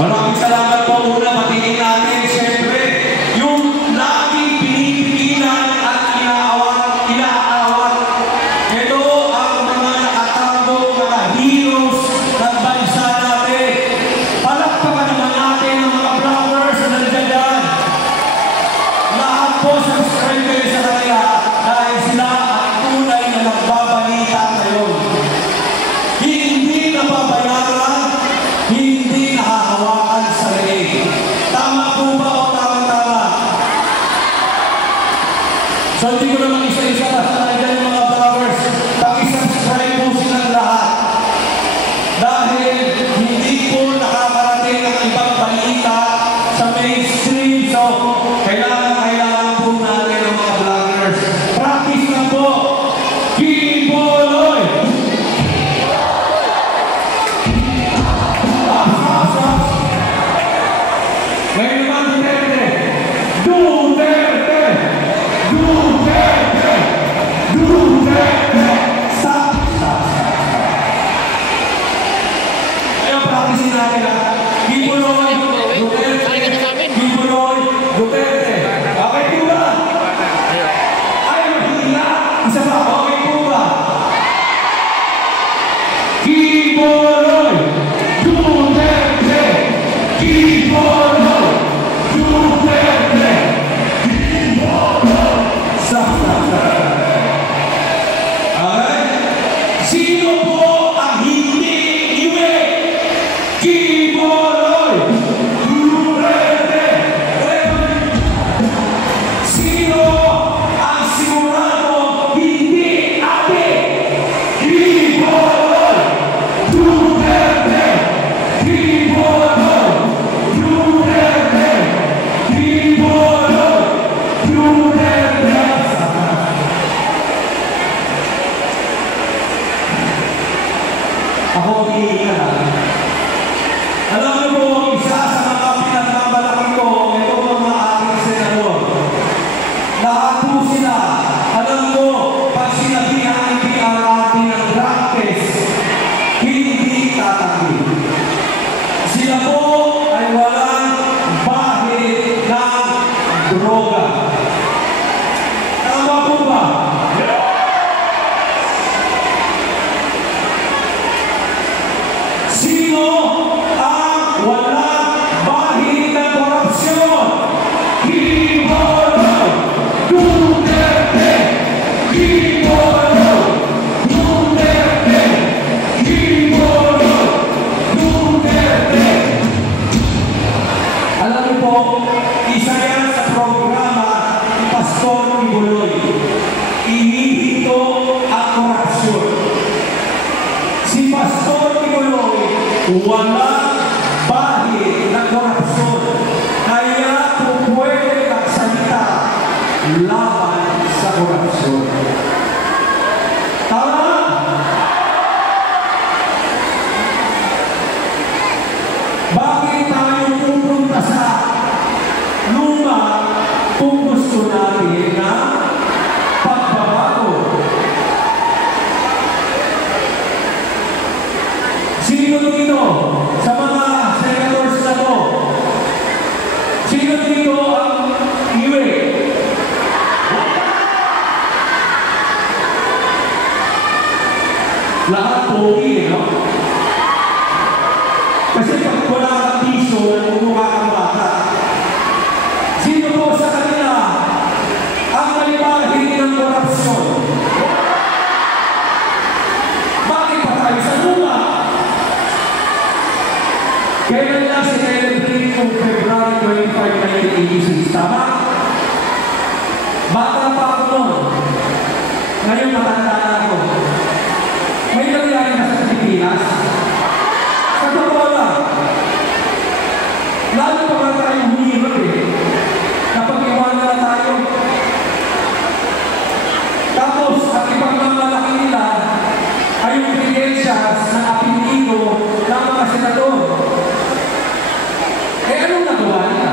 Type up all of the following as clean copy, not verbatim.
Maraming salamat po muna. Patingin natin, siyempre, yung laging pinipigilan at inaawat. Ito ang mga nakatago, mga heroes ng bansa natin. Palakpakan naman natin ang mga vloggers na nandiyan dyan. Lahat po subscribe kayo sa kanila dahil sila ang tunay na nagbabalita ngayon. Hindi nababayaran, hindi nahahawakan sa leeg. Tama po ba o tama-tama? So hindi ko naman isa-isa basta nandiyan yung mga vloggers. Pag-subscribe po silang lahat. Dahil hindi po nakakarating ang ibang balita sa mainstream. So kailangan po natin ang mga vloggers. Practice na po. Kiboloy! Ngayon naman, Duterte! Duterte! Duterte! Duterte! Stop! Stop! Ngayon, practicein natin ha. Kiboloy! Duterte! Kiboloy! Duterte! Okay po ba? Ay, mahina! Isa pa, okay po ba? Kiboloy! Duterte! Kiboloy! Duterte! Kiboloy! Stop! Okay? Sino po ang hindi iwi? Kiboloy! Duterte! Sino ang sigurado hindi ate? Kiboloy! Duterte! Kiboloy! Duterte! Kiboloy! Duterte! Ako mag-iingat ha. Alam niyo po, isa sa mga pinagmamalaki ko, ito mga aking senador. Lahat po sila, alam ko, pag sinabihan natin ng drug test, hindi tatanggi. Sila po ay walang bahid ng droga. Tama po ba? Sino ang walang bahid ng korupsyon? Kiboloy! Duterte! Kiboloy! Duterte! Kiboloy! Duterte! Alam niyo po, isa yan sa programa ni Pastor Kiboloy. Inihinto ang korupsyon. Si Pastor Kiboloy, walang bahid ng korupsyon. Kaya po pwede magsalita laban sa korupsyon. Tama? Bakit tayo pupunta sa luma kung gusto natin na pagbabago? Sino dito sa mga senators na to? Sino dito ang iwi? Lahat pogi, no? Kasi pag wala kang piso, mumukha kang bata. Sino po sa kanila ang malibahid ng korupsyon? Bakit pa tayo sa luma? Kailan lang sinelebrate kung February 25, 1986, tama? Bata pa ako noon. Ngayon matanda na ako. May nangyari na sa Pilipinas? Sa totoo lang. Lalo pa ba tayo humihirap eh? Napag-iwan na tayo. Tapos, ang ipagmamalaki nila ay yung credentials ng apelido ng mga senador. Eh, anong nagawa nila?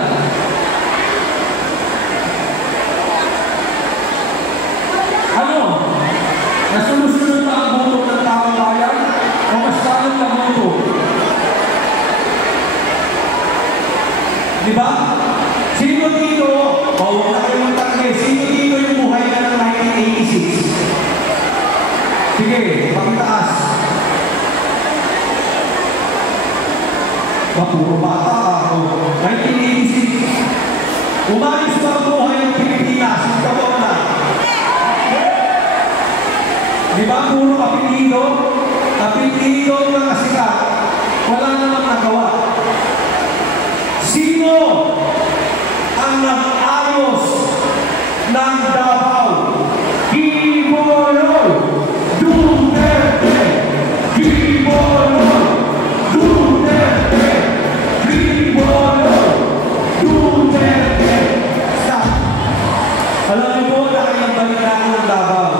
Ano? Nasunod-sunod pa ang Di ba? Sino dito, huwag na kayo magtakli, sino dito yung buhay na ng 1986? Sige, pagtaas. Puro bata ako. 1986. Umalis ba ang buhay ng Pilipinas? Ang taon na. Di ba puro apelido? Apelido ng kasikat. Wala namang nagawa. Sino ang nag-ayos ng Davao? Giboloy Duterte! Giboloy Duterte! Giboloy Duterte! Stop! Alam niyo po, nakailang ako ng Davao.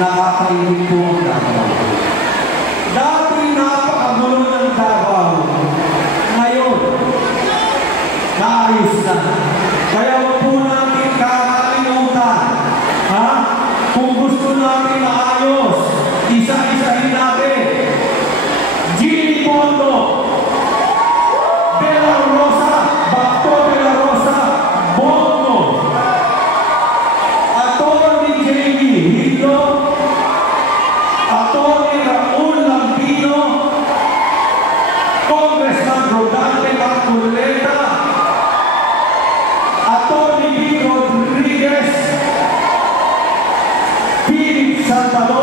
Nakakainin po ang Davao. Dati napakagulo ng Davao. Ngayon, naayos na. Kaya wag po natin kakalimutan. Ha? Kung gusto natin maayos, isa-isahin natin. Gini Pondo, De La Rosa, Bato De La Rosa, Bono, Atty. J.B. Hilo, Atty. Raul Lambino, Congressman Rodante Marcoleta, Atty. B. Rodriguez, Philip Salvador,